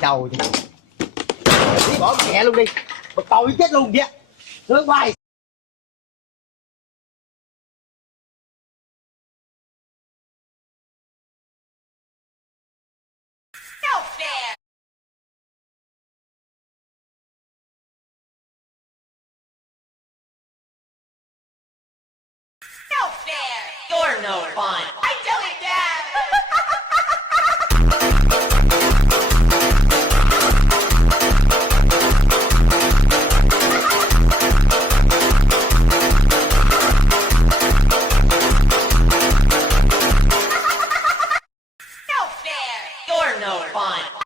เจ้านี่bỏ mẹ luôn đi mà tội chết luôn vậy thương hoài You're no fun. I tell you that. No fair. You're no fun.